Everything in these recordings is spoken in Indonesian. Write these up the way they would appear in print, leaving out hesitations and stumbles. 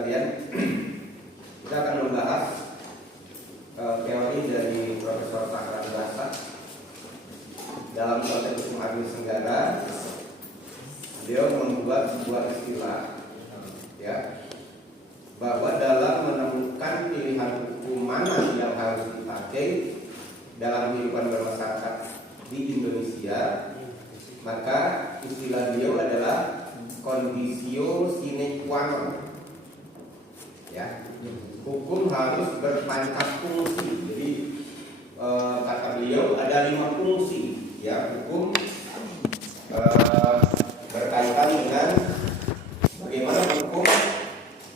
sekalian, kita akan membahas teori dari Profesor Sakran Bahasa dalam konteks hukum administrasi negara. Beliau membuat sebuah istilah, ya, bahwa dalam menemukan pilihan hukum mana yang harus dipakai dalam kehidupan bermasyarakat di Indonesia, maka istilah beliau adalah conditio sine qua non. Ya, hukum harus berpanca fungsi. Jadi kata beliau ada 5 fungsi. Ya, hukum berkaitan dengan bagaimana hukum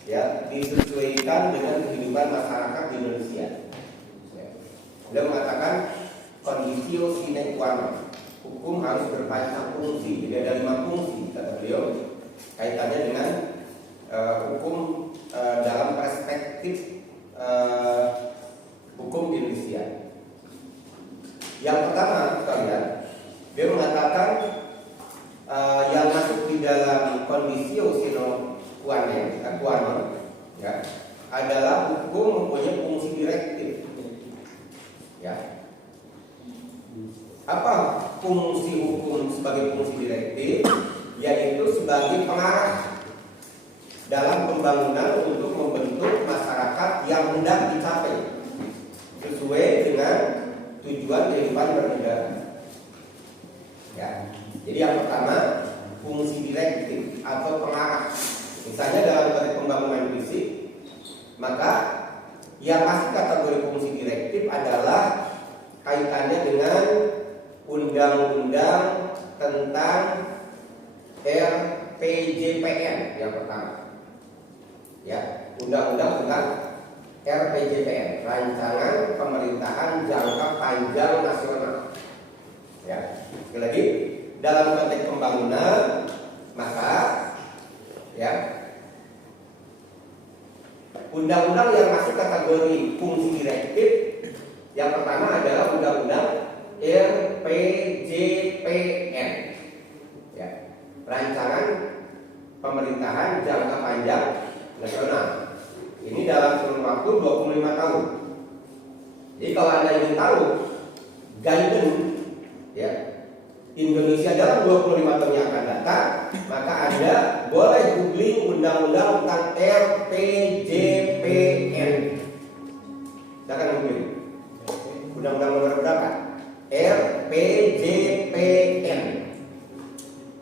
ya disesuaikan dengan kehidupan masyarakat di Indonesia. Beliau mengatakan conditio sine qua non. Hukum harus berpanca fungsi. Jadi ada 5 fungsi kata beliau kaitannya dengan hukum dalam perspektif hukum di Indonesia. Yang pertama sekalian, dia mengatakan yang masuk di dalam conditio sine qua non ya, adalah hukum mempunyai fungsi direktif. Ya. Apa fungsi hukum sebagai fungsi direktif? Yaitu sebagai pengarah dalam pembangunan untuk membentuk masyarakat yang hendak dicapai sesuai dengan tujuan kehidupan bernegara. Ya. Jadi yang pertama fungsi direktif atau pengarah. Misalnya dalam konteks pembangunan fisik, maka yang masuk kategori fungsi direktif adalah kaitannya dengan undang-undang tentang RPJPN yang pertama. Ya, undang-undang tentang RPJPN, Rancangan Pemerintahan Jangka Panjang Nasional. Ya, sekali lagi dalam konteks pembangunan, maka ya undang-undang yang masuk kategori fungsi direktif yang pertama adalah undang-undang RPJPN, ya, Rancangan Pemerintahan Jangka Panjang Nasional. Ini dalam kurun waktu 25 tahun. Jadi kalau Anda ingin tahu guidance ya Indonesia dalam 25 tahun yang akan datang, maka Anda boleh googling undang-undang tentang RPJPN. Silakan googling. Undang-undang nomor berapa? RPJPN.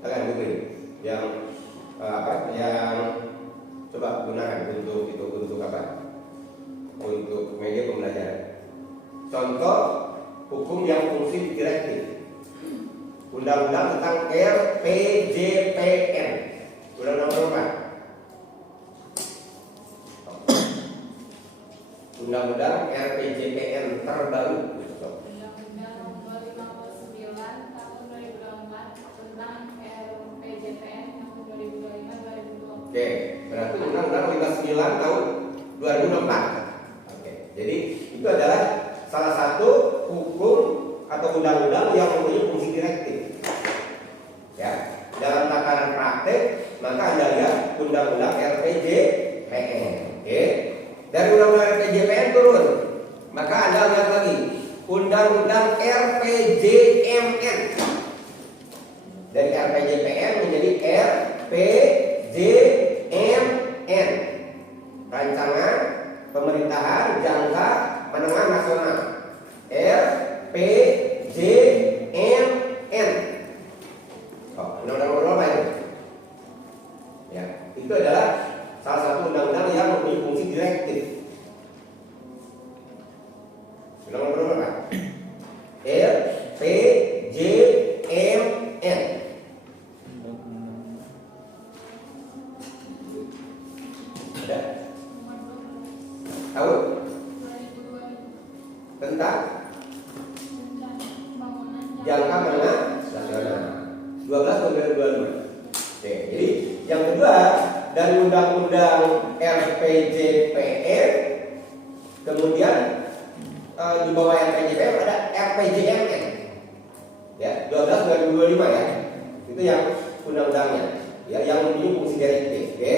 Silakan googling. Yang yang coba gunakan untuk apa? Untuk media pembelajaran. Contoh hukum yang fungsi direktif. Undang-undang tentang RPJPN. Undang-undang berapa? Undang-undang RPJPN terbaru. Undang-undang nomor 59 tahun 2004 tentang RPJPN tahun 2025-2024. Oke, berarti Undang-undang 59 tahun 2004. Oke, jadi itu adalah salah satu hukum atau undang-undang yang mempunyai fungsi direktif. Ya, dalam tataran praktek maka Anda lihat undang-undang RPJPN. Oke. Dari undang-undang RPJPN turun, maka Anda lihat lagi undang-undang RPJMN. Dari RPJPN menjadi RPJMN, Rancangan Pemerintahan Jangka Menengah Nasional. RPJMN. Undang-undang nomor berapa itu? Ya, itu adalah salah satu undang-undang yang mempunyai fungsi direktif. Undang-undang nomor berapa? RPJMN. Ada? Tahu? Tentang jangka menengah nasional 12 2022. Oke, jadi yang kedua dari undang-undang RPJPN, kemudian di bawah RPJPN ada RPJMN. Ya, 12 2025 ya. Itu yang undang-undangnya. Ya, yang mempunyai fungsi direktif. Oke.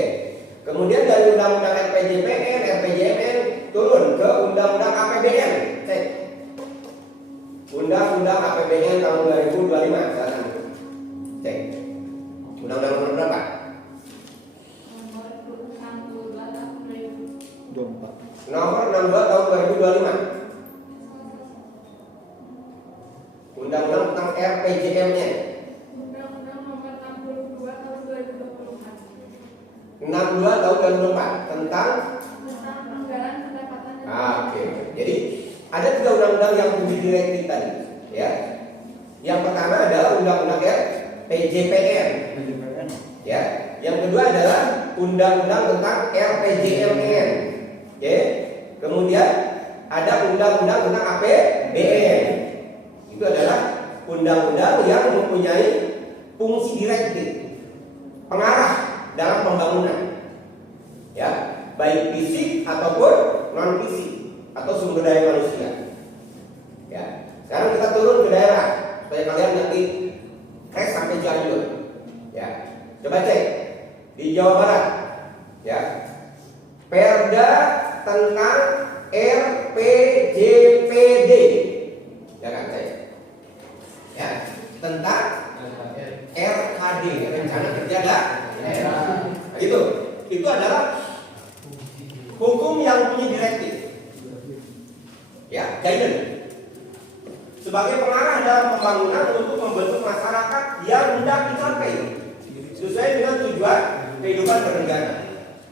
Kemudian dari undang-undang RPJPN, RPJMN turun ke undang-undang APBN. Cek. Undang-undang APBN tahun 2025. Silakan. Cek. Undang-undang nomor berapa? Nomor 62 tahun 2024. Nomor 62 tahun 2025. Undang-undang tentang RPJMN. Undang-undang nomor 62 tahun 2024. 62 tahun 2024 tentang Anggaran pendapatan dan Oke. Jadi ada 3 undang-undang yang uji direktif tadi, ya. Yang pertama adalah undang-undang RPJPN, ya. Yang kedua adalah undang-undang tentang RPJMN, oke. Kemudian ada undang-undang tentang APBN. Itu adalah undang-undang yang mempunyai fungsi direktif, pengarah dalam pembangunan, ya, baik fisik ataupun non fisik atau sumber daya manusia. Ya, sekarang kita turun ke daerah supaya kalian nanti sampai Cianjur. Ya, coba cek di Jawa Barat, ya, Perda tentang RPJPD, ya kan cek, ya, tentang RKD, rencana kerja daerah. Itu adalah hukum yang punya direktif, ya, guidance sebagai pengarah dalam pembangunan untuk membentuk masyarakat yang hendak dicapai sesuai dengan tujuan kehidupan bernegara.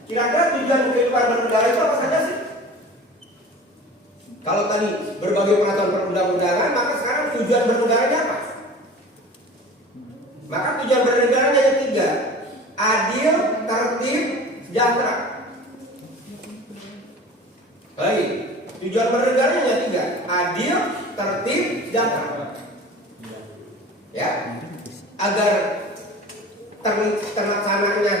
Kira-kira tujuan kehidupan bernegara itu apa saja sih? Kalau tadi berbagai peraturan perundang-undangan, maka sekarang tujuan bernegaranya apa? Maka tujuan bernegaranya ada 3: adil, tertib, sejahtera. Lagi, tujuan bernegara hanya 3: adil, tertib, sejahtera. Ya, agar terlaksananya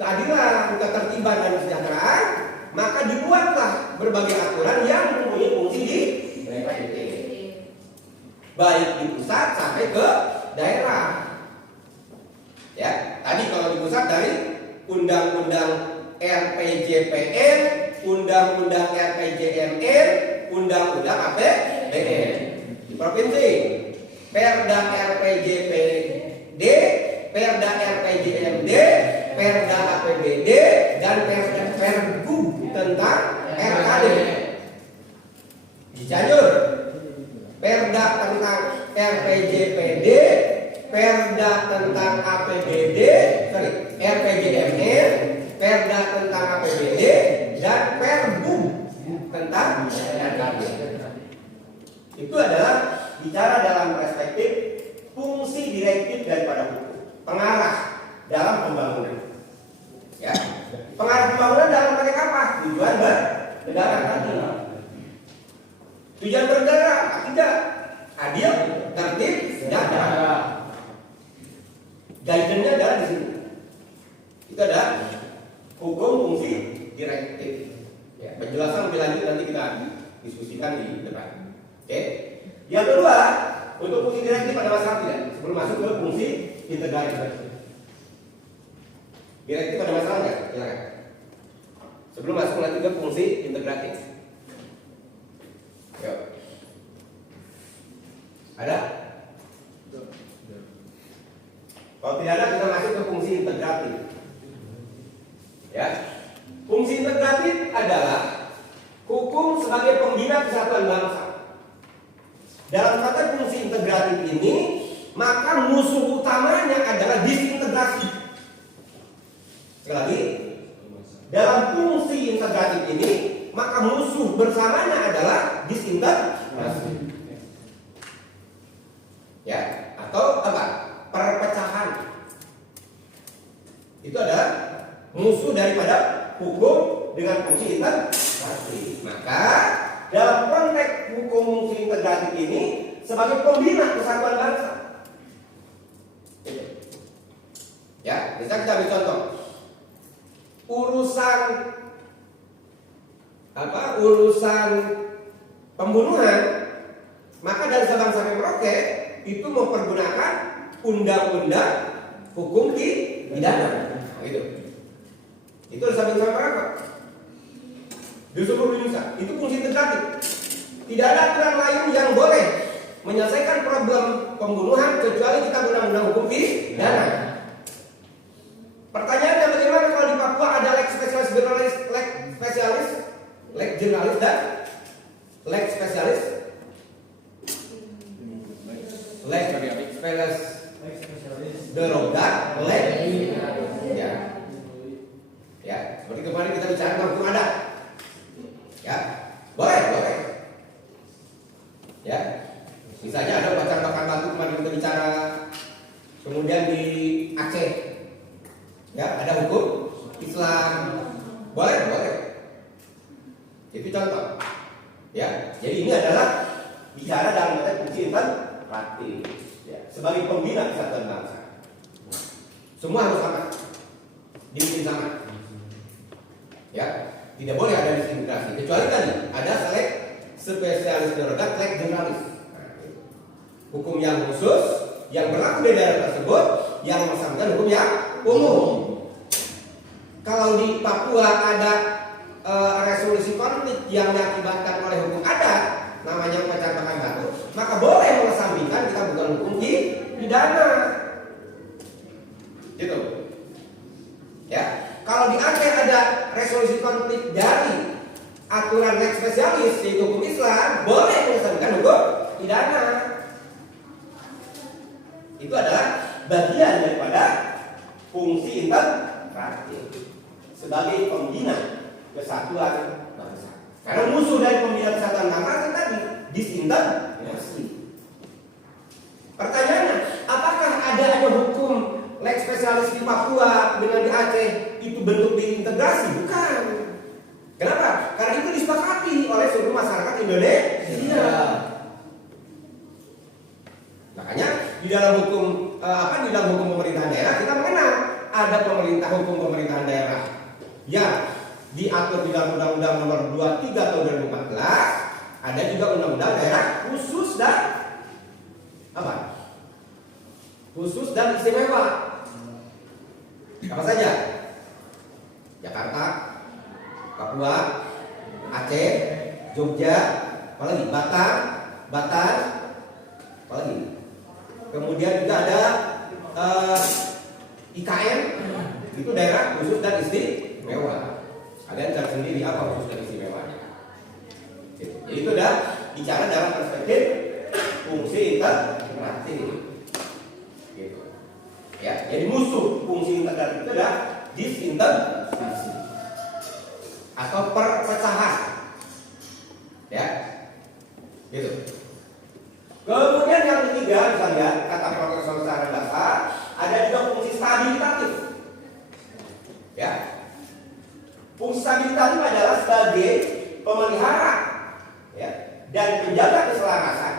keadilan, ketertiban dan kesejahteraan, maka dibuatlah berbagai aturan yang mempunyai fungsi di baik di pusat sampai ke daerah. Ya, tadi kalau di pusat dari undang-undang RPJPN, undang-undang RPJMN, undang-undang APBN. Di provinsi, Perda RPJPD, Perda RPJMD, Perda APBD, dan Perda Pergub tentang RKD. Di Cianjur, Perda tentang RPJPD, Perda tentang APBD, RPJMN, Perda tentang APBD, dan Pergub tentang RKD. Itu adalah bicara dalam perspektif fungsi direktif daripada hukum, pengarah dalam pembangunan. Ya, pengarah pembangunan dalam konteks apa? Tujuan bernegara tadi. Tujuan bernegara tidak adil, tertib, sejahtera. Guidance-nya adalah di sini. Itu adalah hukum fungsi direktif. Ya, penjelasan lebih lanjut nanti kita diskusikan di depan. Oke. Yang kedua, untuk fungsi direktif ada masalah tidak? Sebelum masuk ke fungsi integratif. Direktif ada masalah nggak? Silakan. Sebelum masuk nanti ke fungsi integratif. Yuk. Ada? Kalau tidak ada, kita masuk ke fungsi integratif. Ya, fungsi integratif adalah hukum sebagai pembina kesatuan bangsa. Dalam kata fungsi integratif ini, maka musuh utamanya adalah disintegrasi. Sekali lagi, dalam fungsi integratif ini, maka musuh bersamanya adalah disintegrasi. Ya, atau apa? Perpecahan. Itu adalah musuh daripada hukum dengan fungsi integrasi. Maka dalam konteks hukum fungsi integratif ini sebagai pembina kesatuan bangsa. Ya, bisa kita ambil contoh. Urusan pembunuhan, maka dari Sabang sampai Merauke itu mempergunakan undang-undang hukum pidana, gitu. Itu disamping sama apa? Di seluruh Indonesia. Itu fungsi integratif. Tidak ada aturan lain yang boleh menyelesaikan problem pembunuhan kecuali kita undang-undang hukum pidana. Pertanyaannya bagaimana kalau di Papua ada lex spesialis generalis, lex spesialis, lex generalis dan lex spesialis, lex spesialis derogat, lex ya, seperti kemarin kita bicara tentang hukum adat, ya, boleh, ya, misalnya ada upacara bakar batu kemarin kita bicara, kemudian di Aceh, ya, ada hukum Islam, boleh, itu contoh, ya, jadi ini adalah bicara dalam konteks fungsi integratif, ya, sebagai pembina kesatuan bangsa, semua harus sama, dibikin sama. Ya, tidak boleh ada disintegrasi kecuali tadi ada selek spesialis derogat, selek generalis. Hukum yang khusus yang berlaku di daerah tersebut yang melaksanakan hukum yang umum. Kalau di Papua ada resolusi konflik yang diakibatkan oleh hukum adat, namanya upacara bakar batu, maka boleh mengesampingkan kita bukan hukum pidana. Gitu. Ya. Kalau di Aceh ada resolusi konflik dari aturan lex spesialis yaitu hukum Islam, boleh mengesampingkan hukum pidana. Itu adalah bagian daripada fungsi integratif sebagai pembina kesatuan bangsa. Karena musuh dari pembina kesatuan bangsa kan tadi disintegrasi. Pertanyaannya, apakah adanya hukum lex spesialis di Papua dengan di Aceh itu bentuk diintegrasi? Bukan. Kenapa? Karena itu disepakati oleh seluruh masyarakat Indonesia. Makanya di dalam hukum di dalam hukum pemerintahan daerah kita mengenal ada hukum pemerintahan daerah yang diatur di dalam Undang-Undang Nomor 23 Tahun 2014. Ada juga Undang-Undang Daerah Khusus dan khusus dan istimewa. Apa saja? Jakarta, Papua, Aceh, Jogja, apalagi Batam, apalagi. Kemudian juga ada IKN, itu daerah khusus dan istimewa. Kalian cari sendiri apa khusus dan istimewanya. Jadi itu udah bicara dalam perspektif fungsi integratif. Gitu. Ya, jadi musuh fungsi integratif itu adalah disintegrasi atau perpecahan, ya, gitu. Kemudian yang ketiga, misalnya kata Profesor secara dasar, ada juga fungsi stabilitatif, ya. Fungsi stabilitatif adalah sebagai pemelihara, ya, dan penjaga keselarasan,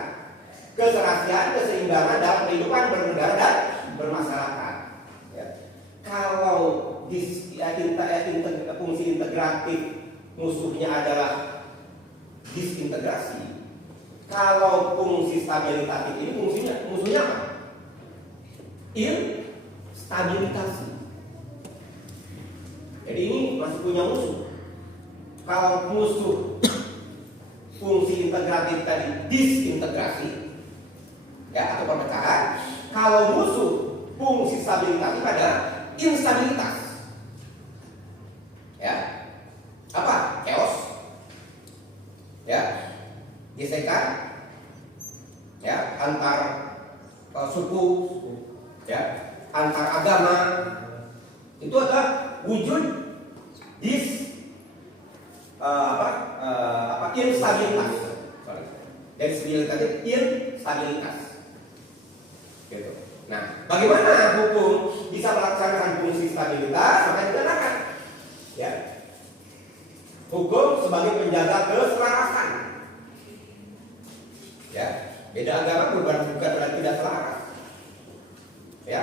keserasian, keseimbangan dalam kehidupan bernegara dan bermasyarakat. Ya. Kalau fungsi integratif musuhnya adalah disintegrasi, kalau fungsi stabilitatif ini musuhnya apa? Instabilitas. Jadi ini masih punya musuh. Kalau musuh fungsi integratif tadi disintegrasi, ya, atau perpecahan. Kalau musuh fungsi stabilitas adalah instabilitas, ya, apa? Chaos, ya, gesekan, ya, antar suku, ya, antar agama. Itu adalah wujud instabilitas. Dari segi tadi instabilitas. Gitu. Nah, bagaimana hukum bisa melaksanakan fungsi stabilitas? Maka dikatakan, ya, hukum sebagai penjaga keselarasan. Ya, beda agama bukan berarti tidak selaras. Ya,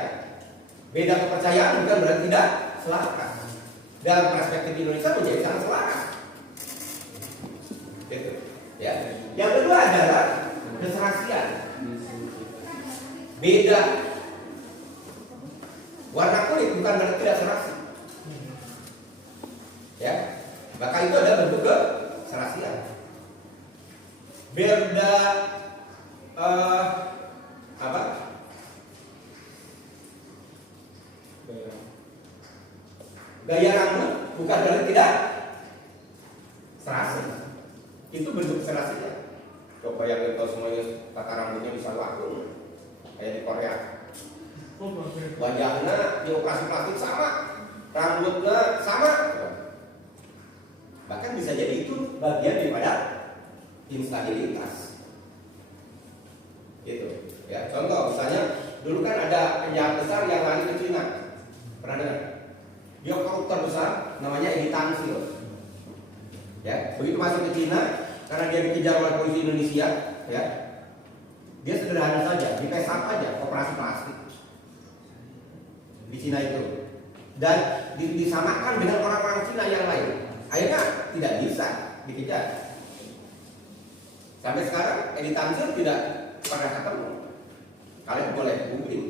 beda kepercayaan bukan berarti tidak selaras. Dalam perspektif Indonesia menjadi sangat selaras. Gitu. Ya. Yang kedua adalah keserasian. Beda warna kulit bukan berarti tidak serasi. Maka itu ada bentuk keserasian. Beda apa? Gaya rambut bukan berarti tidak serasi. Itu bentuk serasinya. Coba yang itu semuanya tata rambutnya bisa laku kayak di Korea. Wajahnya dioperasi plastik sama, rambutnya sama. Bahkan bisa jadi itu bagian daripada instabilitas. Gitu. Ya, contoh misalnya dulu kan ada penjahat besar yang lari ke Cina. Pernah dengar? Dia koruptor besar namanya Edi Tansil. Ya, begitu masuk ke Cina karena dia dikejar oleh polisi Indonesia, ya. Dia sederhana saja, dipesap aja operasi plastik di Cina itu. Dan disamakan dengan orang-orang Cina yang lain. Akhirnya tidak bisa dikejar. Sampai sekarang Edi Tansil tidak pernah ketemu. Kalian boleh googling,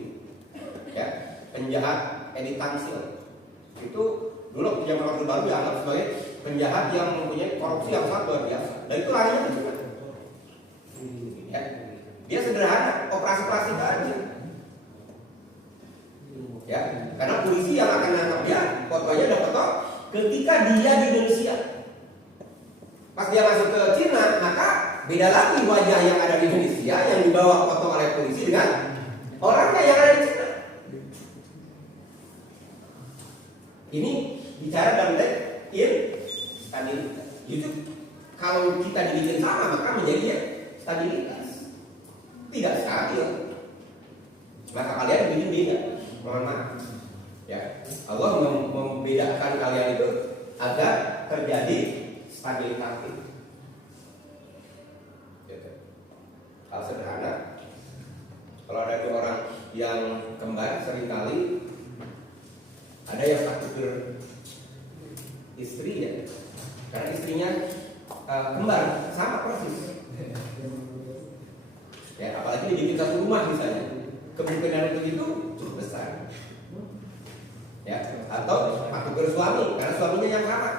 ya, penjahat Edi Tansil. Itu dulu zaman Orde Baru dianggap sebagai penjahat yang mempunyai korupsi yang sangat luar biasa. Dan itu larinya ke Cina. Ya. Dia sederhana, operasi plastik aja. Ya, karena polisi yang akan nangkap dia, fotonya ada foto ketika dia di Indonesia. Pas dia masuk ke Cina, maka beda lagi wajah yang ada di Indonesia yang dibawa foto oleh polisi dengan orangnya yang ada di Cina. Ini bicara dalam stabilitas. Itu kalau kita dibikin sama maka menjadi stabilitas. Tidak stabil. Maka kalian bikin beda. Mohon maaf. Ya, Allah membedakan kalian itu agar terjadi stabilitas. Hal sederhana. Kalau ada dua orang yang kembar seringkali ada yang takut istri ya, karena istrinya kembar sama persis. Ya, apalagi dibikin satu rumah misalnya, kemungkinan untuk itu cukup besar. Ya, atau takut suami karena suaminya yang sama.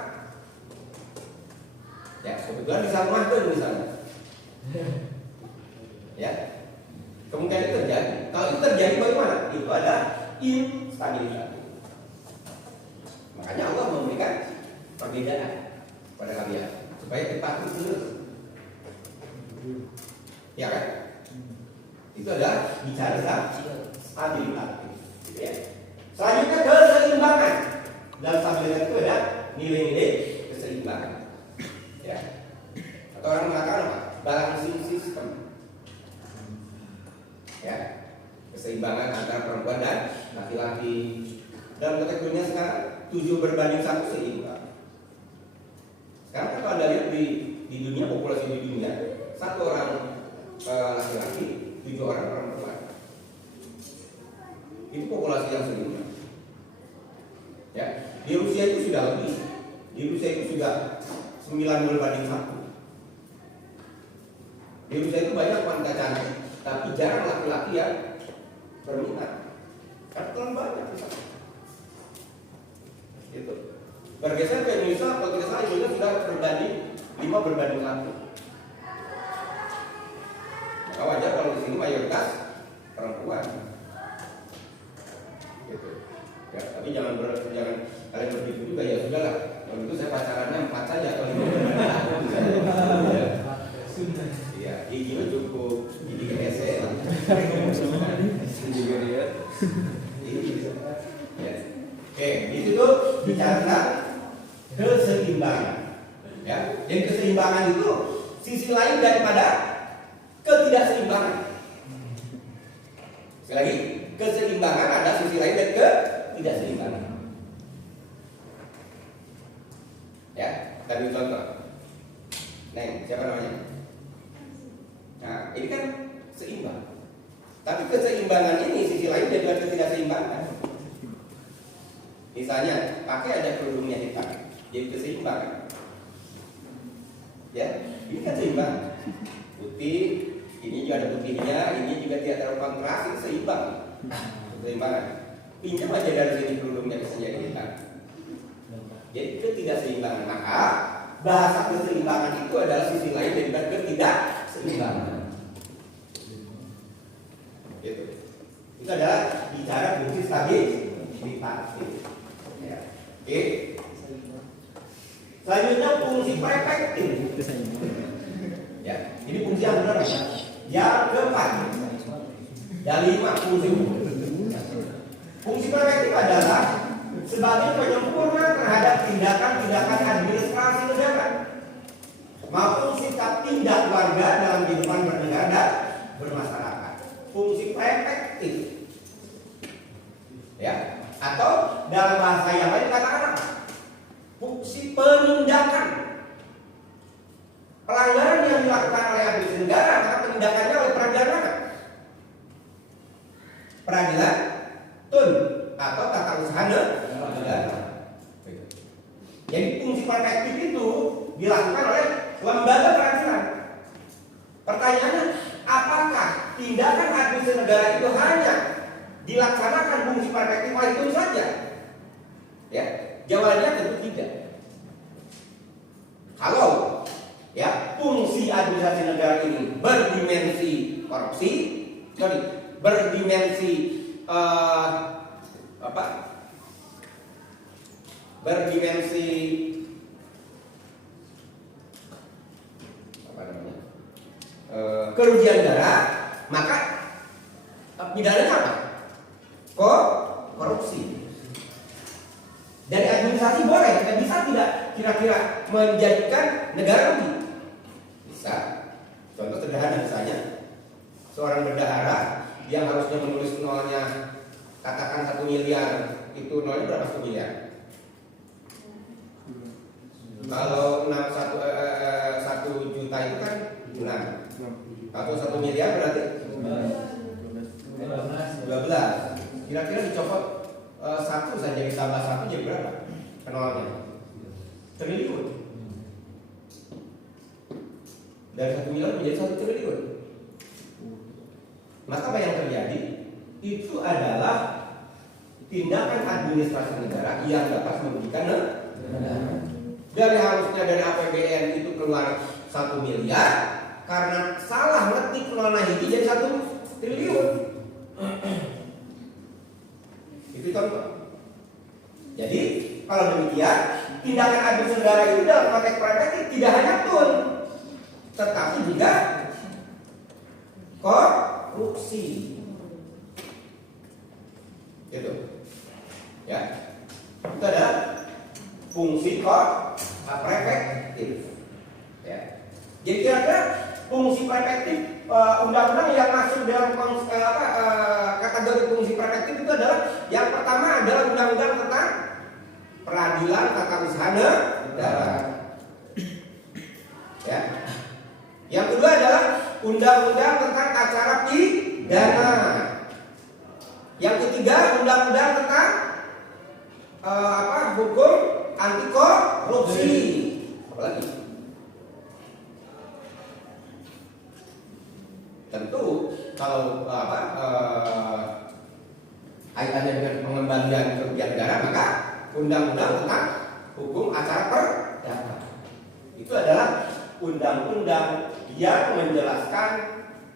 Ya, kebetulan bisa rumah tuh misalnya. Ya, kemungkinan itu terjadi. Kalau itu terjadi bagaimana? Itu ada instabilitas. Makanya Allah memberikan perbedaan pada kalian supaya kita terus. Ya kan? Itu adalah bicara tentang stabilitas. Ya. Selanjutnya keseimbangan. Dalam stabilitas itu ada nilai-nilai keseimbangan. Ya. Atau orang mengatakan apa? Balancing system. Ya. Keseimbangan antara perempuan dan laki-laki. Dalam konteks dunia sekarang 7:1 seimbang. Sekarang kalau Anda lihat di dunia, populasi di dunia, 1 orang laki-laki, 7 orang perempuan. Itu populasi yang seimbang. Ya, di Rusia itu sudah lebih. Di Rusia itu sudah 9:1. Di Rusia itu banyak wanita cantik, tapi jarang laki-laki yang berminat. Karena terlalu banyak di sana. Gitu. Bergeser ke Indonesia, kalau tidak salah Indonesia sudah berbanding 5:1. Maka wajar kalau di sini mayoritas perempuan. Gitu. Ya, tapi jangan kalian berpikir juga ya sudahlah. Kalau itu saya pacarannya 4 saja atau 5. Iya, giginya cukup gigi kese lah. Juga dia. Oke, di situ bicara keseimbangan. Ya, jadi keseimbangan itu sisi lain daripada ketidakseimbangan. Sekali lagi, keseimbangan ada sisi lain dari ketidakseimbangan. Ya, tadi contoh. Neng, siapa namanya? Nah, ini kan seimbang. Tapi keseimbangan ini sisi lain daripada ketidakseimbangan. Misalnya, pakai ada kerudungnya hitam, jadi keseimbangan. Ya, ini kan seimbang. Putih, ini juga ada putihnya, ini juga tidak terlalu kontras, ini seimbang. Keseimbangan. Pinjam aja dari sini kerudungnya bisa jadi hitam. Jadi ketidakseimbangan, maka bahasa keseimbangan itu adalah sisi lain daripada ketidakseimbangan. Gitu. Itu adalah bicara fungsi stabilitas. Ya. Oke. Selanjutnya fungsi prefektif. Ya, ini fungsi yang benar. Yang keempat. Yang 5 fungsi. Fungsi prefektif adalah sebagai penyempurna terhadap tindakan-tindakan administrasi negara maupun sikap tindak warga dalam kehidupan bernegara dan bermasyarakat. Fungsi prefektif, ya, atau dalam bahasa yang lain katakan apa? Fungsi penindakan. Pelanggaran yang dilakukan oleh administrasi negara, maka penindakannya oleh peradilan mana? Peradilan tun atau tata usaha negara. Jadi fungsi prefektif itu dilakukan oleh lembaga peradilan. Pertanyaannya, apakah tindakan administrasi negara itu hanya dilaksanakan fungsi prefektif oleh itu saja? Ya, jawabannya tentu tidak. Kalau ya fungsi administrasi negara ini berdimensi korupsi, berdimensi berdimensi kerugian negara, maka pidananya apa? Korupsi. Dari administrasi boleh, bisa tidak kira-kira menjadikan negara rugi? Bisa. Contoh sederhana misalnya, seorang bendahara yang harusnya menulis nolnya katakan 1 miliar, itu nolnya berapa 1 miliar? Kalau 1 juta itu kan 6. Atau 1 miliar berarti 12. Kira-kira dicopot 1 saja ditambah 1 jadi berapa? Nolnya triliun. Dari 1 miliar menjadi 1 triliun. Maka apa yang terjadi? Itu adalah tindakan administrasi negara yang dapat merugikan negara. Dari harusnya dari APBN itu keluar 1 miliar, karena salah ngetik nol hiji jadi 1 triliun. Itu contoh. Jadi kalau demikian, tindakan administrasi negara itu dalam konteks prefektif tidak hanya tun, tetapi juga korupsi. Gitu. Ya. Itu adalah fungsi prefektif. Ya. Jadi kira-kira fungsi prefektif undang-undang yang masuk dalam kategori fungsi prefektif itu adalah yang pertama adalah undang-undang tentang peradilan tata usaha negara. Ya. Yang kedua adalah undang-undang tentang acara pidana. Yang ketiga undang-undang tentang hukum anti korupsi. Apa lagi? Tentu kalau kaitannya dengan pengembalian kerugian negara, maka undang-undang tentang hukum acara perdata. Itu adalah undang-undang yang menjelaskan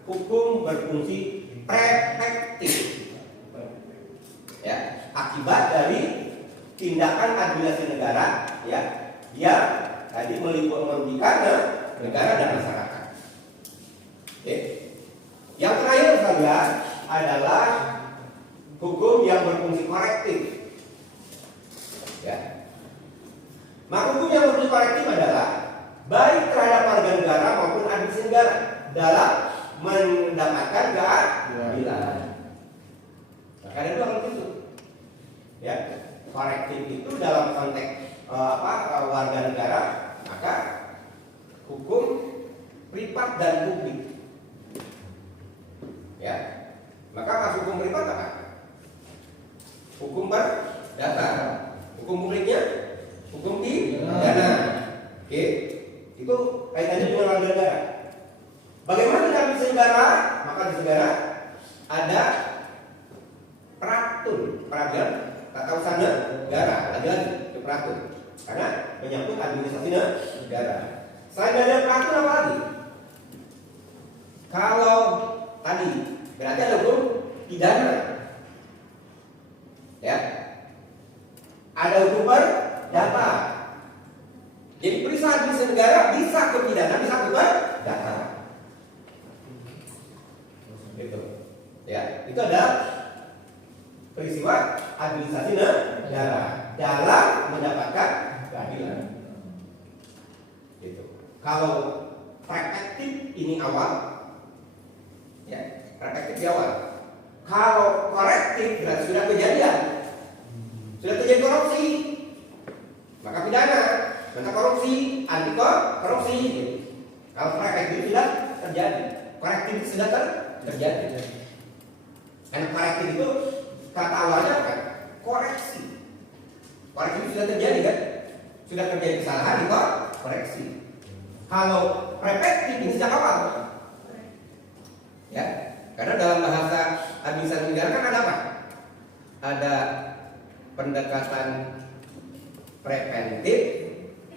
hukum berfungsi prefektif. Ya, akibat dari tindakan administrasi negara ya yang tadi merugikan negara dan masyarakat. Oke. Yang terakhir saja adalah hukum yang berfungsi korektif. Ya. Maka hukum yang berfungsi korektif adalah baik terhadap warga negara maupun administrasi negara dalam mendapatkan keadilan. Maka ada dua hal itu. Ya, korektif itu dalam konteks warga negara, maka hukum privat dan publik. Ya, maka masuk hukum privat apa? Hukum perdata. Hukum publiknya hukum pidana. Oke, itu kaitannya dengan warga negara. Bagaimana dengan administrasi negara? Maka di negara ada peraturan peradilan tata usaha negara, lagi-lagi peratur. karena menyangkut administrasi negara. Selain dari peraturan apa lagi? Kalau tadi berarti ada hukum pidana, ya, ada hukum perdata. Jadi periksa administrasi negara bisa ke pidana, bisa ke perdata. Gitu. Ya, itu adalah peristiwa administrasi negara dalam mendapatkan keadilan. Gitu. Kalau preventif ini awal, ya, preventif di awal. Kalau korektif berarti sudah kejadian, sudah terjadi korupsi, maka pidana, maka korupsi, anti korupsi. Kalau preventif sudah terjadi, korektif sudah terjadi. Karena korektif itu kata awalnya kan koreksi. Koreksi itu sudah terjadi kan, sudah terjadi kesalahan itu koreksi. Kalau preventif ini sejak awal, ya, karena dalam bahasa administrasi negara kan ada apa? Ada pendekatan preventif,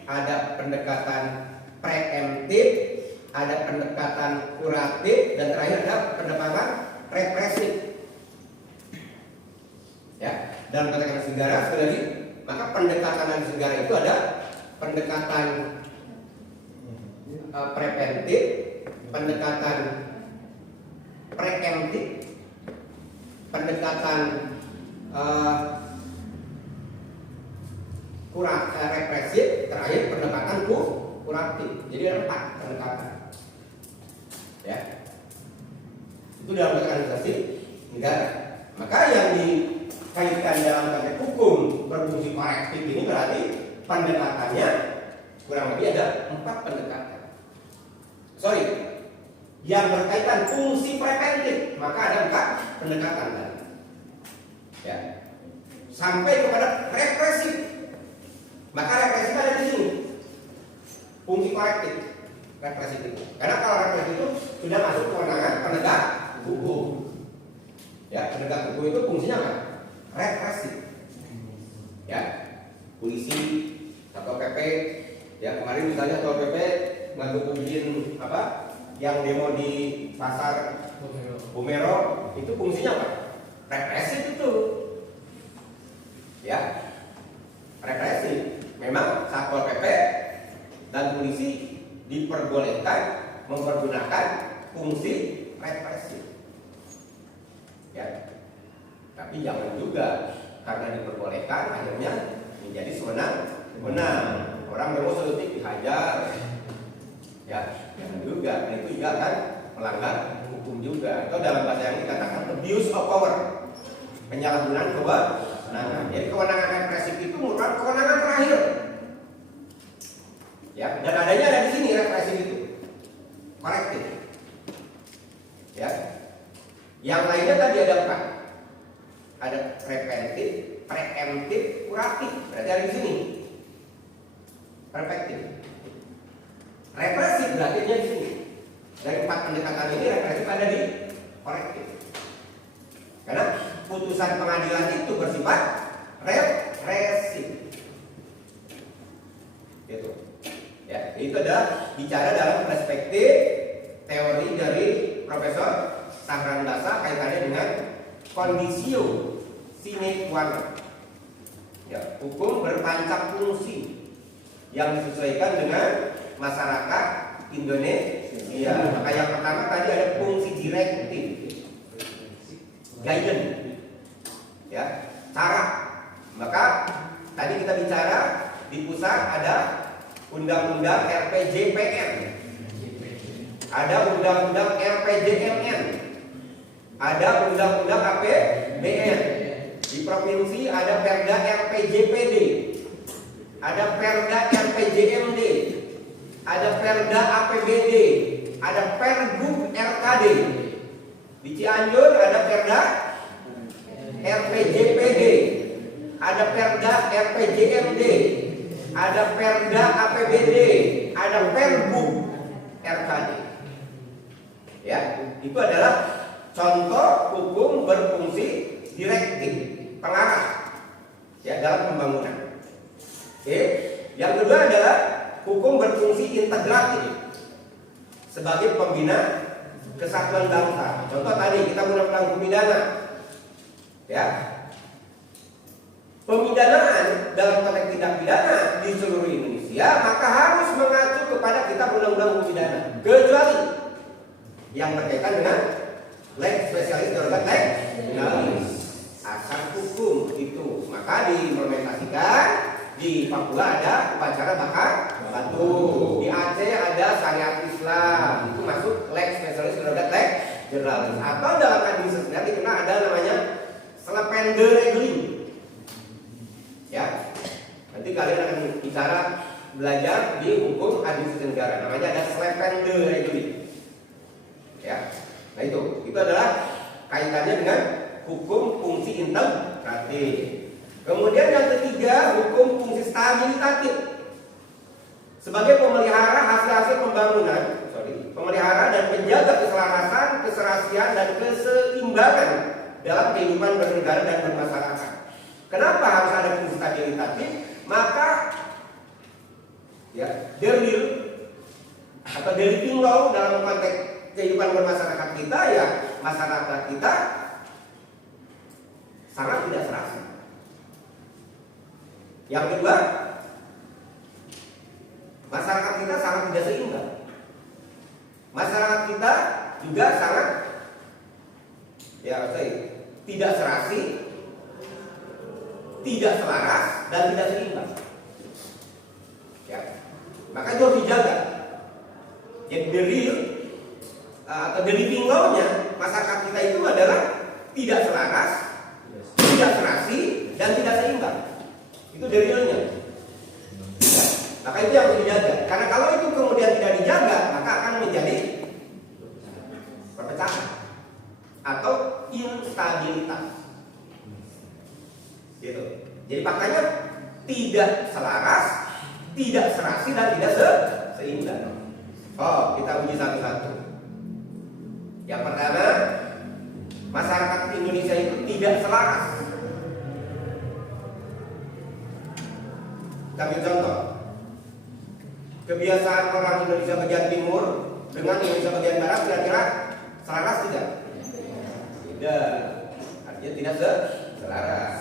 ada pendekatan preemptif, ada pendekatan kuratif, dan terakhir ada pendekatan represif. Ya, dalam konteks negara sekali lagi, maka pendekatan administrasi negara itu ada pendekatan preventif, pendekatan preemptif, pendekatan represif, terakhir pendekatan kuratif. Jadi ada 4 pendekatan. Ya, itu dalam konteks administrasi negara. Maka yang dikaitkan dalam konteks hukum berfungsi korektif ini berarti pendekatannya kurang lebih ada 4 pendekatan. Sorry, yang berkaitan fungsi preventif maka ada 4 pendekatan tadi. Ya, sampai kepada represif, maka represif ada di sini. Fungsi korektif, represif itu. Karena kalau represif itu sudah masuk kewenangan penegak hukum. Ya, penegak hukum itu fungsinya apa? Represif. Ya, polisi, satpol pp. Ya, kemarin misalnya satpol pp ngagebukin apa? Yang demo di pasar Bumero, itu fungsinya apa? Represif itu. Ya, represif. Memang satpol pp dan polisi diperbolehkan mempergunakan fungsi represif. Ya, tapi jangan juga karena diperbolehkan akhirnya menjadi sewenang-wenang. Orang demo sedetik dihajar. Ya, jangan juga. Itu juga akan melanggar hukum juga. Atau dalam bahasa yang dikatakan abuse of power, penyalahgunaan kewenangan. Jadi kewenangan represif itu merupakan kewenangan terakhir. Ya, dan adanya ada di sini represif itu. Korektif. Ya. Yang lainnya tadi ada 4. Ada preventif, preemptif, kuratif. Berarti ada di sini. Preventif. Represif berarti ada di sini. Dari 4 pendekatan ini represif ada di korektif. Karena putusan pengadilan itu bersifat represif. Gitu. Ya, itu adalah bicara dalam perspektif teori dari Profesor Sahrandasa kaitannya dengan conditio sine qua non. Ya, hukum berpancap fungsi yang disesuaikan dengan masyarakat Indonesia. Maka yang pertama tadi ada fungsi direktif, guidance, ya, cara. Maka tadi kita bicara di pusat ada Undang-Undang RPJPN, ada Undang-Undang RPJMN, ada Undang-Undang APBN. Di provinsi ada Perda RPJPD, ada Perda RPJMD, ada Perda APBD, ada Pergub RKD. Di Cianjur ada Perda RPJPD, ada Perda RPJMD, ada Perda APBD, ada Pergub RKD. Ya, itu adalah contoh hukum berfungsi direktif, pengarah, ya, dalam pembangunan. Oke, Yang kedua adalah hukum berfungsi integratif sebagai pembina kesatuan bangsa. Contoh tadi kita undang-undang hukum pidana, ya. Pemidanaan dalam konteks tindak pidana di seluruh Indonesia maka harus mengacu kepada kitab undang-undang hukum pidana, kecuali yang berkaitan dengan lex spesialis darurat lex generalis, asas hukum itu. Maka diimplementasikan di Papua ada upacara bakar batu, di Aceh ada syariat Islam, itu masuk lex spesialis darurat lex generalis. Atau dalam administrasi dikenal ada namanya Slepende Regling. Ya, nanti kalian akan bicara belajar di hukum administrasi negara, namanya ada Slepende Regling. Ya, nah itu adalah kaitannya dengan hukum fungsi integratif. Kemudian yang ketiga, hukum fungsi stabilitatif sebagai pemelihara hasil-hasil pembangunan, pemelihara dan penjaga keselarasan, keserasian dan keseimbangan dalam kehidupan bernegara dan bermasyarakat. Kenapa harus ada fungsi stabilitatif? Maka ya, dalil atau delicting law dalam konteks kehidupan bermasyarakat kita, ya masyarakat kita sangat tidak serasi. Yang kedua, masyarakat kita sangat tidak seimbang. Masyarakat kita juga sangat tidak serasi, tidak selaras dan tidak seimbang. Ya, maka itu harus dijaga. Jadi the real atau the living law-nya masyarakat kita itu adalah tidak selaras, tidak serasi dan tidak seimbang. Itu the real-nya. Ya, maka itu yang harus dijaga. Karena kalau itu kemudian tidak dijaga, maka akan menjadi perpecahan atau instabilitas. Gitu. Jadi faktanya tidak selaras, tidak serasi dan tidak seimbang. Oh, kita uji satu-satu. Yang pertama, masyarakat Indonesia itu tidak selaras. Kita ambil contoh. Kebiasaan orang Indonesia bagian timur dengan Indonesia bagian barat kira-kira selaras tidak? Tidak. Artinya tidak selaras.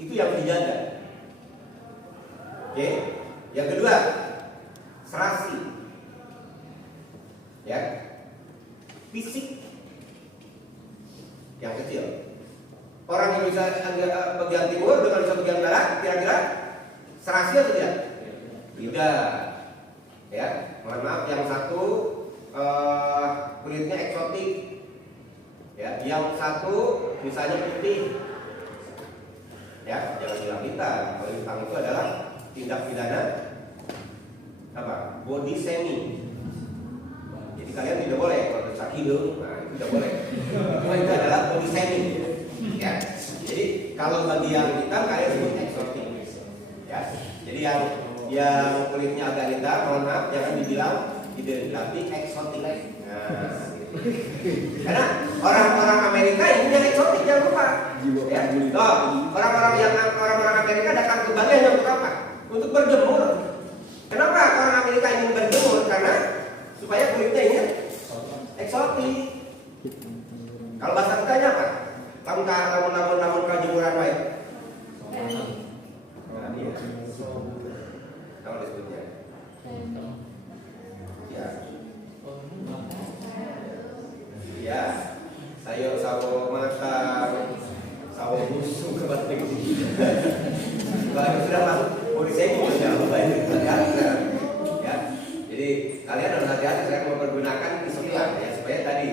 Itu yang dijaga. Oke. Yang kedua, serasi. Ya. Fisik yang kecil. Orang Indonesia bagian timur dengan Indonesia bagian barat kira-kira serasi atau tidak? Tidak. Ya, mohon maaf, yang satu kulitnya eksotik. Ya, yang satu misalnya putih. Ya, jangan bilang hitam. Kalau hitam itu adalah tindak pidana apa? Body shaming. Jadi kalian tidak boleh kalau besar hidung, nah itu tidak boleh. Itu adalah body shaming. Ya. Jadi kalau bagi yang hitam kalian sebut eksotik. Ya. Jadi yang kulitnya agak hitam, mohon maaf, jangan dibilang hidung, tapi eksotik. Nah, gitu. Karena orang-orang Amerika ini yang eksotik, jangan lupa. Ya. Orang-orang Amerika datang ke Bali hanya untuk apa? Untuk berjemur. Kenapa orang Amerika ingin berjemur? Karena supaya kulitnya ini eksotik. Kalau bahasa kitanya apa? Namun kau jemuran baik. Nah, dia. Tahu disebutnya? Ya. Ya. Sayur sawo matang, sawo busuk ke batik. Kalau sudah masuk body shaming sudah lupa itu ya. Jadi kalian harus hati-hati saya mempergunakan istilah ya supaya tadi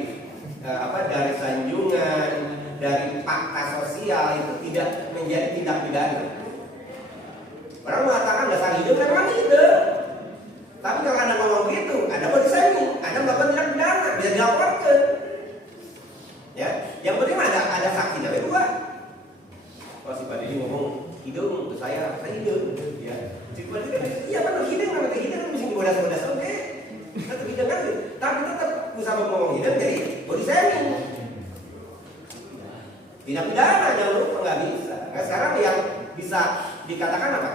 dari sanjungan, dari fakta sosial itu tidak menjadi tindak pidana. Orang mengatakan dasar hidup memang hidup. Tapi kalau Anda ngomong gitu, Anda body shaming, Anda melakukan tindak pidana, bisa dilaporkan. Ya, yang penting ada saksinya berdua. Kalau si Pak Didi ngomong hidung, saya hidung, ya. Si Pak Didi kan, iya benar hidung, namanya hidung bisa dibodas-bodas, oke. Tetap hidung kan, tapi tetap usaha ngomong hidung jadi body shaming. Tindak pidana jangan lupa nggak bisa. Nah, sekarang yang bisa dikatakan apa?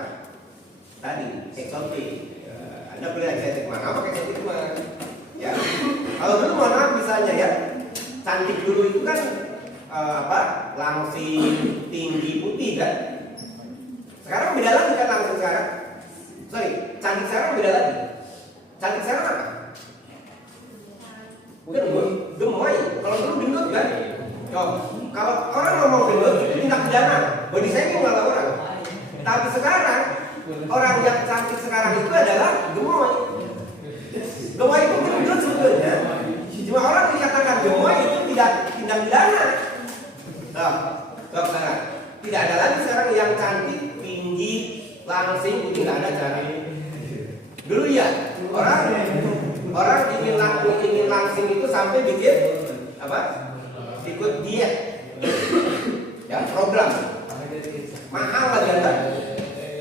tadi eksotik. Anda boleh eksotik mana? Apa eksotik mana? Ya. Kalau dulu mohon maaf misalnya ya, cantik dulu itu kan langsing, tinggi, putih kan. Sekarang beda lagi kan langsing sekarang. Sorry, cantik sekarang beda lagi. Cantik sekarang apa? Gemoy. Kalau dulu gendut kan? Kalau orang ngomong gendut itu tindak pidana, body shaming malah orang. Tapi sekarang orang yang cantik sekarang itu adalah gemoy. Gemoy itu gendut sebetulnya. Cuma orang dikatakan gemoy itu tidak tindak pidana. Sekarang tidak ada lagi sekarang yang cantik, tinggi, langsing, tidak ada cantik. Dulu ya orang ingin langsing itu sampai bikin ikut diet, ya program mahal lagi kan.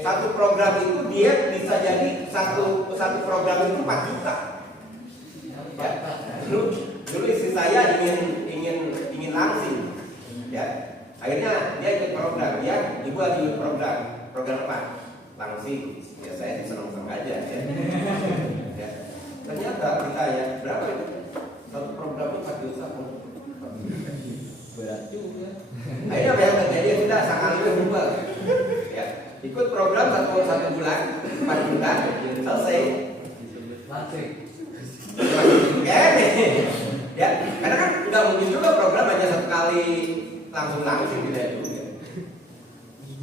Satu program itu diet bisa jadi satu program itu 4 juta. Ya. Dulu istri saya ingin langsing, ya. Akhirnya dia ikut program, ya. Ibu lagi ikut program apa? Langsing. Ya saya senang aja, ya. Ya. Ternyata kita ya berapa itu? Satu program itu 4 juta. Berat juga. Akhirnya apa yang terjadi? Kita sekali berubah. Ya. Ikut program satu bulan 4 juta, selesai. Langsing. Ya, karena kan nggak mungkin juga program hanya satu kali langsung tidak juga.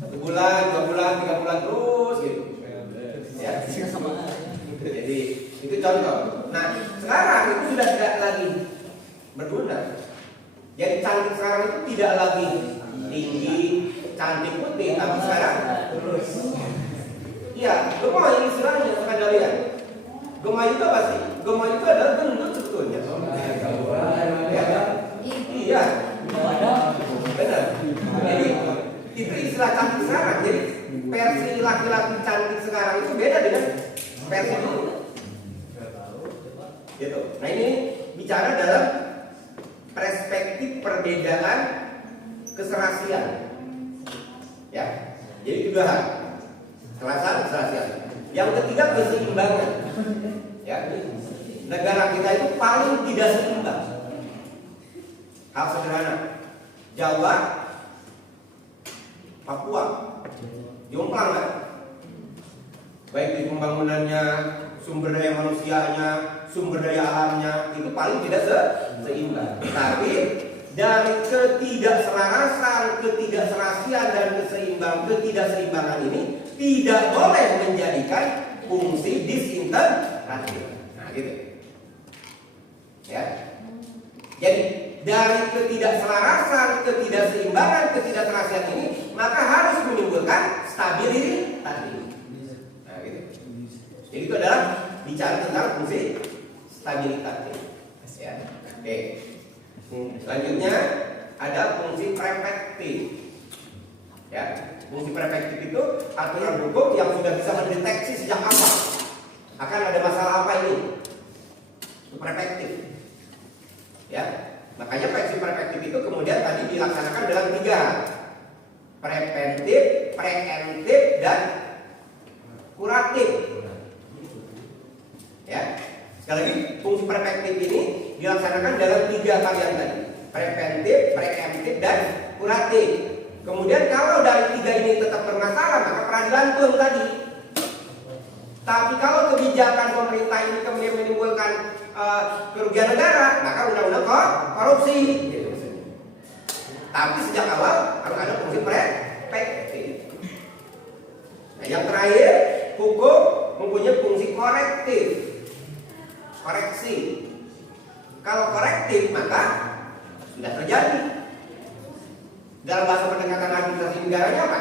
1 bulan, 2 bulan, 3 bulan terus gitu. Ya, jadi itu contoh. Nah, sekarang itu sudah tidak lagi berguna. Jadi cantik sekarang itu tidak lagi tinggi, cantik putih, tapi sekarang terus. Iya, gemoy istilahnya sekadar lihat. Gemoy itu apa sih? Gemoy itu adalah gendut sebetulnya. Ya, iya, benar. Jadi itu istilah cantik sekarang. Jadi versi laki-laki cantik sekarang itu beda dengan versi dulu. Gitu. Nah ini bicara dalam perspektif perbedaan keserasian. Ya, jadi 2 hal. Keserasian. Yang ketiga keseimbangan. Ya, negara kita itu paling tidak seimbang. Hal sederhana, Jawa, Papua, jomplang kan? Baik di pembangunannya, sumber daya manusianya, sumber daya alamnya itu paling tidak seimbang. Tapi dari ketidakselarasan, ketidakserasian dan ketidakseimbangan ini tidak boleh menjadikan fungsi disintegratif. Nah, gitu. Ya. Jadi dari ketidakselarasan, ketidakseimbangan, ketidakserasian ini maka harus menimbulkan stabilitas. Nah, gitu. Jadi itu adalah bicara tentang fungsi stabilitas. Ya. Oke. Selanjutnya ada fungsi prefektif. Ya, fungsi prefektif itu aturan hukum yang sudah bisa mendeteksi sejak awal akan ada masalah apa ini. Itu prefektif. Ya, makanya fungsi prefektif itu kemudian tadi dilaksanakan dalam 3: preventif, preemptif, dan kuratif. Ya, sekali lagi fungsi prefektif ini dilaksanakan dalam 3 varian tadi: preventif, preemptif, dan kuratif. Kemudian kalau dari 3 ini tetap bermasalah maka peradilan pun tadi. Tapi kalau kebijakan pemerintah ini kemudian menimbulkan kerugian negara, maka undang-undang korupsi. Gitu. Tapi sejak awal harus ada fungsi prefektif. Nah, yang terakhir, hukum mempunyai fungsi korektif. Koreksi. Kalau korektif maka sudah terjadi. Dalam bahasa pendekatan administrasi negaranya apa?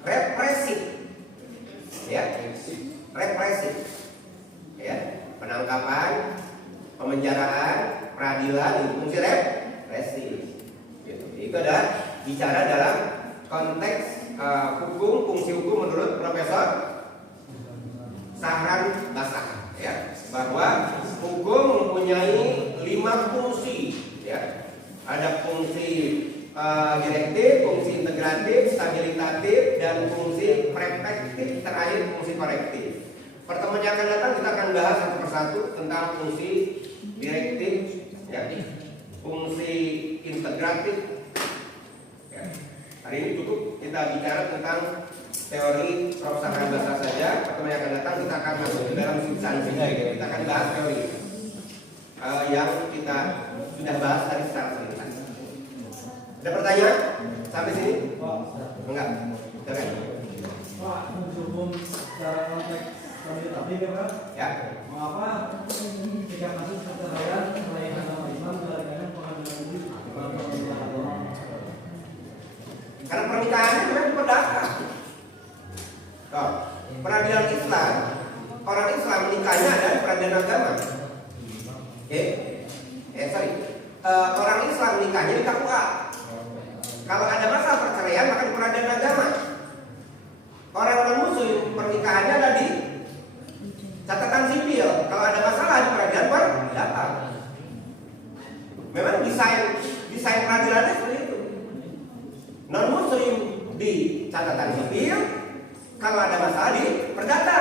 Represif. Ya, represif. Ya, penangkapan, pemenjaraan, peradilan itu fungsi represif. Gitu. Itu adalah bicara dalam konteks hukum, fungsi hukum menurut Profesor Sahran Basah. Ya, bahwa hukum mempunyai 5 fungsi. Ya, ada fungsi direktif, fungsi integratif, stabilitatif, dan fungsi prefektif terakhir fungsi korektif. Pertemuan yang akan datang kita akan bahas satu persatu tentang fungsi direktif, ya, fungsi integratif. Ya. Hari ini cukup kita bicara tentang teori perpustakaan bahasa saja. Pertemuan yang akan datang kita akan masuk ke dalam substansi. Kita akan bahas teori yang kita sudah bahas tadi secara singkat. Ada pertanyaan sampai sini? Enggak. Silakan. Pak, menghubung secara konteks kuantitatif ya Pak? Ya. Mengapa jika kasus perceraian selain agama Islam dilakukan pengadilan negeri bukan pengadilan agama? Karena pernikahannya memang perdata. Oh, peradilan Islam, orang Islam menikahnya adalah peradilan agama. Oke? Orang Islam menikahnya di KUA. Kalau ada masalah perceraian maka di peradilan agama. Orang non-muslim pernikahannya ada di catatan sipil. Kalau ada masalah di peradilan perdata. Memang desain peradilannya seperti itu. Non-muslim di catatan sipil, kalau ada masalah di perdata,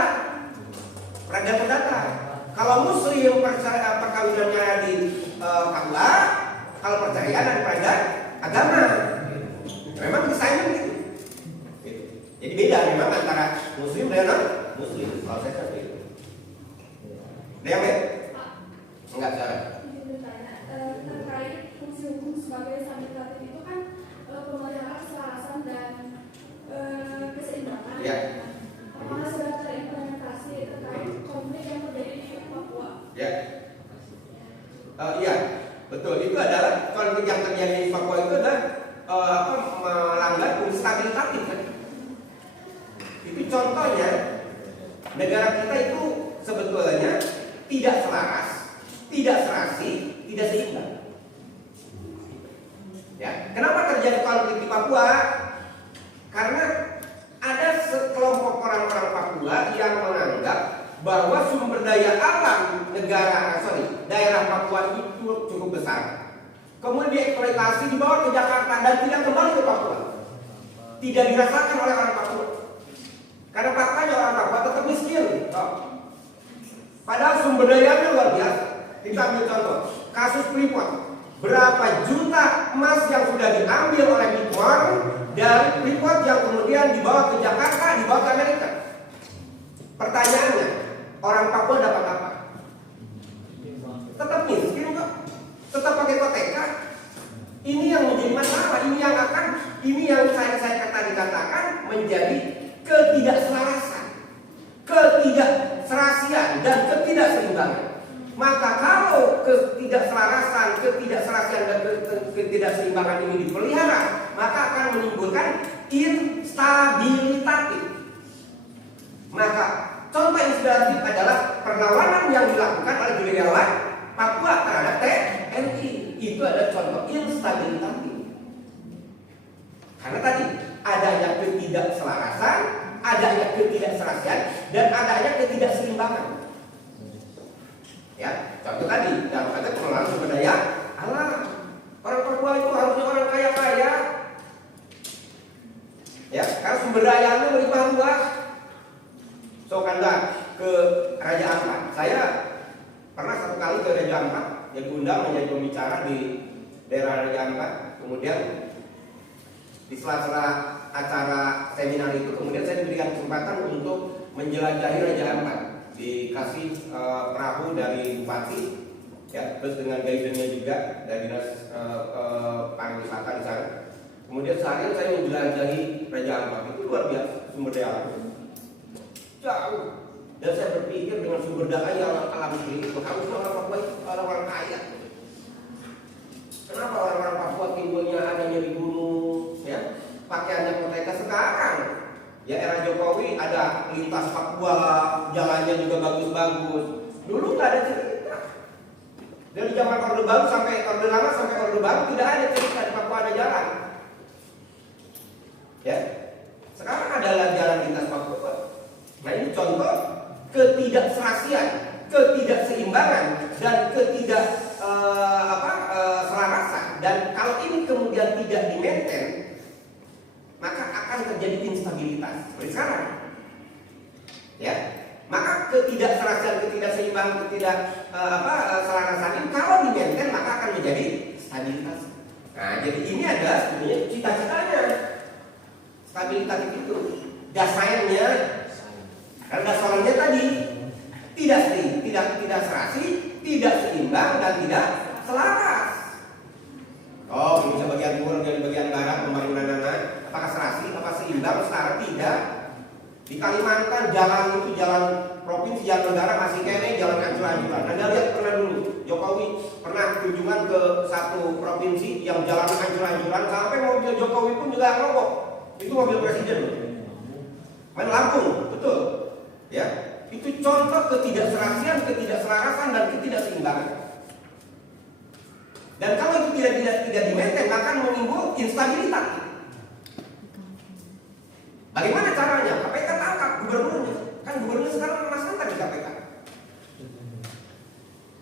peradilan perdata. Kalau muslim perkawinannya di KUA, kalau perceraian ada di peradilan agama. Memang desainnya begitu. Jadi beda memang antara muslim dan non-muslim. Kalau saya seperti itu. Ada yang lain? Enggak, salah. Terkait fungsi hukum sebagai stabilitatif itu kan pemeliharaan keselarasan dan keseimbangan. Ya. Apakah sudah terimplementasi terkait konflik yang terjadi di Papua? Ya. Iya, betul. Itu adalah konflik yang terjadi di Papua itu adalah melanggar fungsi stabilitatif kan? Itu contohnya negara kita itu sebetulnya tidak selaras, tidak serasi, tidak seimbang. Ya, kenapa terjadi konflik di Papua? Karena ada sekelompok orang-orang Papua yang menganggap bahwa sumber daya alam daerah Papua itu cukup besar. Kemudian dieksploitasi dibawa ke Jakarta dan tidak kembali ke Papua. Tidak dirasakan oleh orang Papua. Karena faktanya orang Papua tetap miskin. Padahal sumber dayanya luar biasa. Kita ambil contoh kasus Freeport. Berapa juta emas yang sudah diambil oleh Freeport dari Freeport yang kemudian dibawa ke Jakarta, dibawa ke Amerika. Pertanyaannya, orang Papua dapat apa? Tetap miskin kok. Tetap pakai koteka. Ini yang menjadi masalah. Ini yang saya tadi katakan menjadi ketidakselarasan, ketidakserasian dan ketidakseimbangan. Maka kalau ketidakselarasan dan ketidakseimbangan ini dipelihara, maka akan menimbulkan instabilitas. Maka contoh inspiratif adalah perlawanan yang dilakukan oleh gerilyawan Papua terhadap TNI. Itu adalah contoh instabilitas. Karena tadi adanya ketidakselarasan, adanya ketidakserasian, dan adanya ketidakseimbangan. Ya, contoh tadi dalam konteks pengelolaan sumber daya alam. Orang Papua itu harusnya orang kaya-kaya. Ya, karena sumber dayanya berlimpah ruah. Sokanlah ke Raja Ampat. Saya pernah satu kali ke Raja Ampat, yang diundang menjadi pembicara di daerah Raja Ampat. Kemudian di sela-sela acara seminar itu, kemudian saya diberikan kesempatan untuk menjelajahi Raja Ampat. Dikasih perahu dari bupati, ya, terus dengan guide-nya juga dari dinas pariwisata di sana. Kemudian seharian saya menjelajahi Raja Ampat. Itu luar biasa sumber daya alam. Jauh. Dan saya berpikir dengan sumber daya alam ini itu harusnya orang Papua itu orang-orang kaya. Kenapa orang-orang Papua timbulnya adanya di gunung, ya, pakaiannya koteka sekarang? Ya era Jokowi ada lintas Papua, jalannya juga bagus-bagus. Dulu nggak ada cerita. Dari zaman Orde Baru sampai Orde Lama sampai Orde Baru tidak ada cerita di Papua ada jalan. Ya, sekarang adalah jalan lintas Papua. Nah ini contoh ketidakserasian, ketidakseimbangan dan selarasan. Dan kalau ini kemudian tidak di-maintain, maka akan terjadi instabilitas seperti sekarang. Ya, maka ketidakserasian, ketidakseimbangan, selarasan ini kalau di-maintain maka akan menjadi stabilitas. Nah, jadi ini adalah sebenarnya cita-citanya stabilitas itu. Dasarnya, karena dasarnya tadi tidak serasi, tidak seimbang dan tidak selaras. Oh, Indonesia bagian timur dan bagian barat pembangunan apakah serasi, apa seimbang, setara? Tidak. Di Kalimantan jalan itu jalan provinsi, jalan negara masih kene, jalan ancur-ancuran. Anda lihat pernah dulu Jokowi pernah kunjungan ke satu provinsi yang jalan ancur-ancuran sampai mobil Jokowi pun juga ngerokok. Itu mobil presiden loh. Main Lampung, betul. Ya, itu contoh ketidakserasian, ketidakselarasan dan ketidakseimbangan. Dan kalau itu tidak di-maintain maka menimbul instabilitas. Bagaimana caranya? KPK tangkap gubernurnya. Kan gubernurnya sekarang memasangkan di KPK.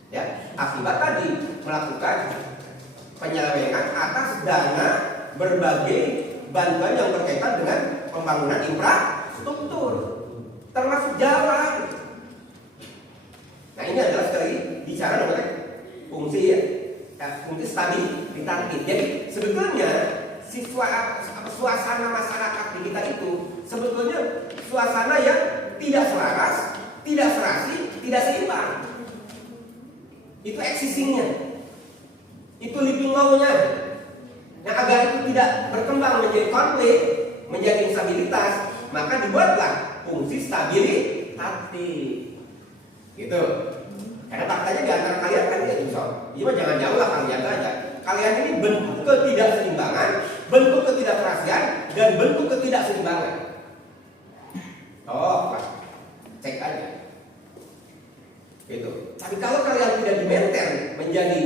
Ya, akibat tadi melakukan penyelewengan atas dana berbagai bantuan yang berkaitan dengan pembangunan infrastruktur, termasuk jalan. Nah, ini adalah sekali bicara mengenai fungsi fungsi stabilitas. Jadi sebetulnya suasana masyarakat di kita itu sebetulnya suasana yang tidak selaras, tidak serasi, tidak seimbang. Itu existingnya, itu living law-nya. Nah, agar itu tidak berkembang menjadi konflik, menjadi instabilitas, maka dibuatlah fungsi stabilitatif. Gitu. Karena faktanya di antara kalian kan ya insya Allah, jangan jauh lah kalian saja. Kalian ini bentuk ketidakseimbangan, bentuk ketidakserasian, dan bentuk ketidakseimbangan. Oh, cek aja. Gitu. Tapi kalau kalian tidak di-maintain menjadi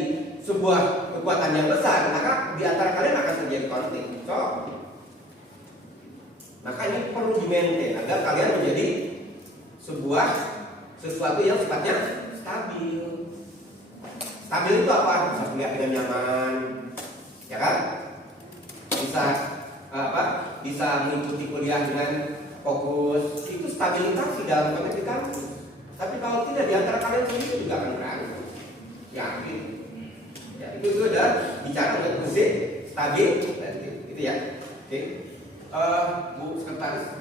sebuah kekuatan yang besar, maka di antara kalian akan terjadi konflik. Maka ini perlu di-maintain agar kalian menjadi sesuatu yang sifatnya stabil. Stabil itu apa? Bisa kuliah dengan nyaman, ya kan? Bisa mengikuti kuliah dengan fokus. Itu stabilitas di dalam konteks kampus. Tapi kalau tidak, di antara kalian sendiri juga akan berantem. Yakin? Ya, itu sudah bicara mengenai fungsi stabil, gitu ya. Oke. Bu sekretaris.